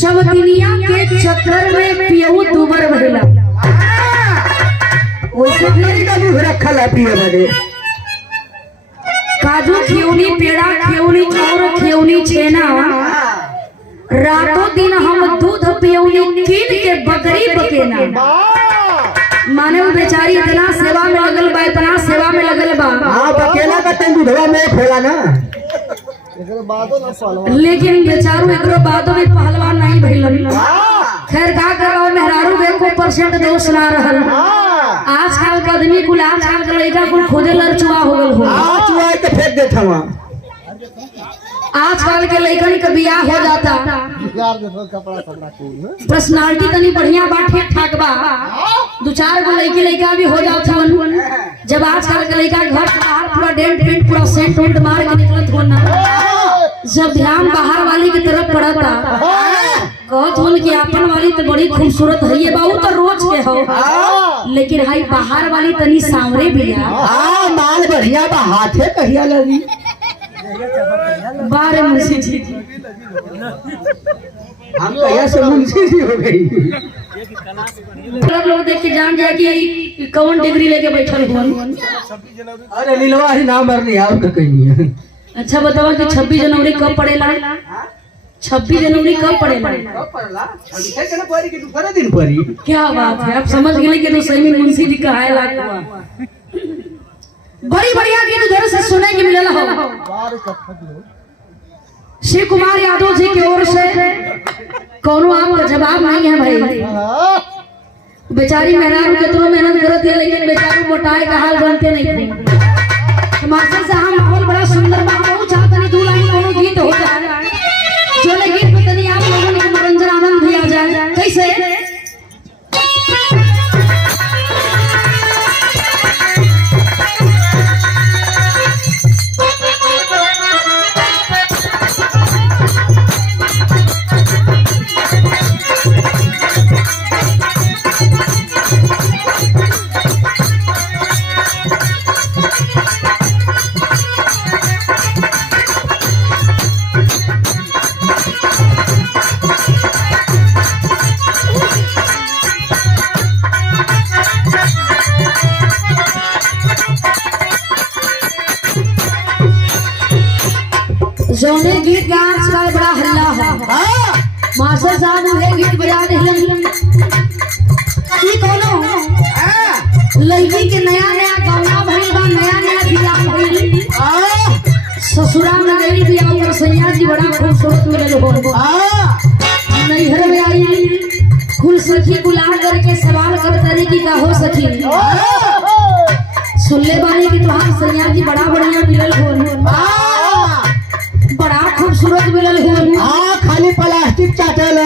सब दुनिया के चक्कर में पियऊ दुबर भइला वैसे फिर का दूध रखल है पिए बदे काजू खियौनी पेड़ा खियौनी और खियौनी छेना रातों दिन हम दूध पियौनी कीन के बकरी बकेना माने वो बेचारी इतना सेवा में लगल बा इतना सेवा में लगल बा हां बकेला का तन दूधवा में खोला ना एकरो बादो ना पहलवान लेकिन बेचारू एकरो बादो में पहलवान नहीं भइलन खैर का करो मेहरारू के को परसेंट दोष ना रहल आजकल का आदमी कुल आजकल का लड़का कुल खोदे लड़चुआ हो गल हो चुआ के फेंक दे थवा आजकल के लड़कन का बियाह हो जाता यार देखो कपड़ा कपड़ा कोई पर्सनालिटी तनी बढ़िया बा ठीक ठाक बा दो चार गो लड़की लड़का भी हो जात हवन जब आजकल के लड़का घर से बाहर पूरा डेंट पेंट पूरा सेंट उंट मार के निकलत हो ना जब ध्यान बाहर वाली की तरफ पड़ता कहत हन कि अपन वाली तो बड़ी खूबसूरत है ये बाबू तो रोज के हो लेकिन हाई बाहर वाली तनी सांवरे बिया हां माल बढ़िया बा हाथे कहिया लगी बारे मुंशी जी हम कहिया से मुंशी जी हो गई लोग देख के जान जाए कि कौन डिग्री लेके बैठल हुन अरे लीलवा ही नाम मर लिया और कहीं अच्छा बताओ कि 26 जनवरी कब पड़ेला 26 जनवरी कब पड़ेला कब पड़ला 26 जनवरी के दूसरे दिन पड़ी क्या बात है आप समझ गए कि तो सही में मुंशी जी का है लागवा बड़ी बढ़िया गीत उधर से सुने के मिलल हो बार कथक लो शिव कुमार यादव जी की ओर से कोनो आपका जवाब नहीं है भाई बेचारी मेहरारू कितनो मेहनत करत है लेकिन बेचारू मोटाई का हाल बनते नहीं थे मास्टर साहब माहौल बड़ा सुंदर बा बहुत चाहत नहीं दो लाइन कोनो गीत हो जाए जो ले गीत में तनी आप लोगों ने मनोरंजन आनंद भी आ जाए कैसे जौने गीत का आजकल बड़ा हल्ला है मास्टर साहब ने गीत बजा दिले की कोनो लड़की के नया नया गौना भइल बा नया नया बियाह भइल ससुरा में गई बियाह और सैया जी बड़ा खूबसूरत मिलल हो नैहर में आई कुल सखी बुला करके सवाल कर तरी की का हो सखी सुनले बानी कि तुहार सैया जी बड़ा बढ़िया मिलल हो बड़ा खूबसूरत मिलल हुन हां खाली प्लास्टिक चाटल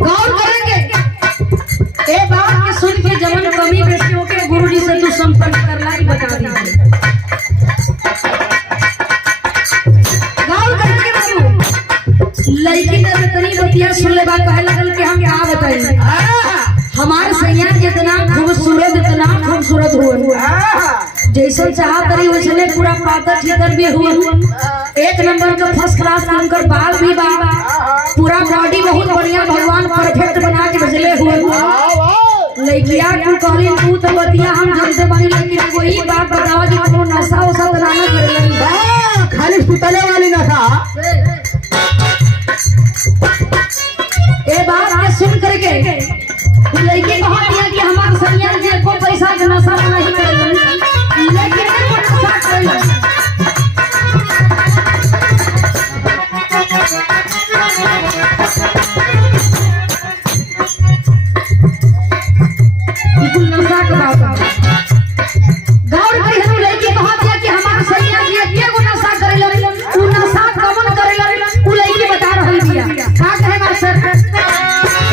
गौर करेंगे ए बात के सुन के जवन कमी बेटियों के गुरुजी से तू संपर्क करला ही बता दी गौर करेंगे बाबू लड़की ने तनी बतिया सुन ले बात कहे लगल कि हम क्या बताई हमारे सैया जितना खूबसूरत हुआ जैसन चाहा तरी वैसने पूरा पातर छीतर भी हुआ एक नंबर का फर्स्ट क्लास उनकर बाल भी बा पूरा बॉडी बहुत बढ़िया भगवान परफेक्ट बना के भेजले हुए लड़किया तू कहली तू तो बतिया हम जानते बानी लेकिन कोई बात बताओ कि कोनो नशा वशा तो ना करेला खाली सुतले वाली नशा ए बात आज सुन करके लड़की कहा दिया कि हमारे सैया जी को पैसा के नशा नहीं करेला लेकिन एक नशा करेला बिल्कुल नशा के बात गौर करी हम लड़की कहा दिया कि हमारे सैया जी एगो नशा करेला उ नशा कौन करेला उ लड़की बता रहल बिया का कहे मास्टर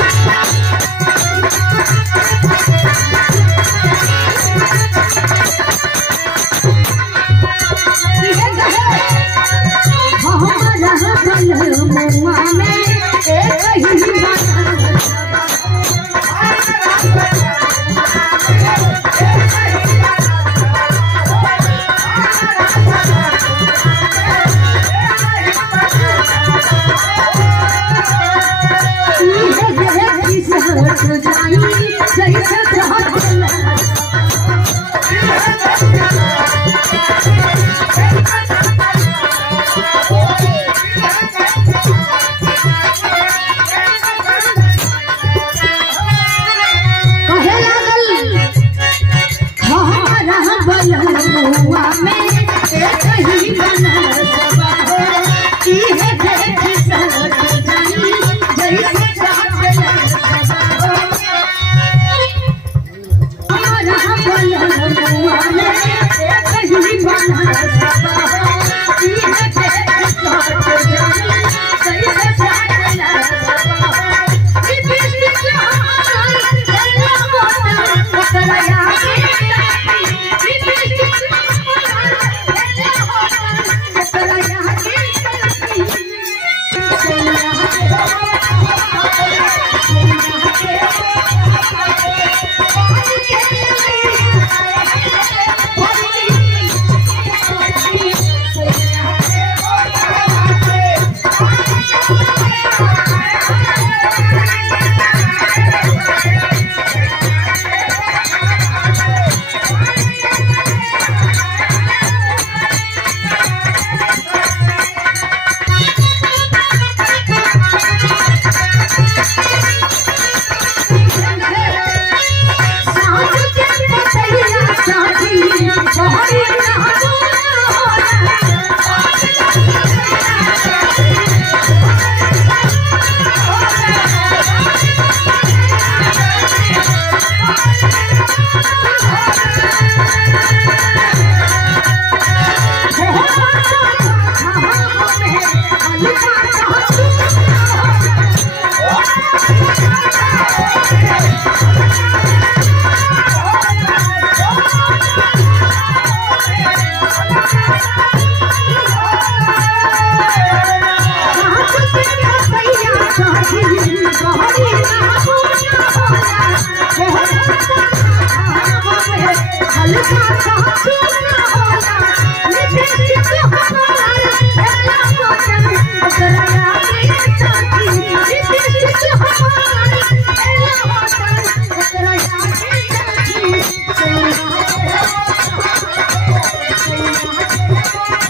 रे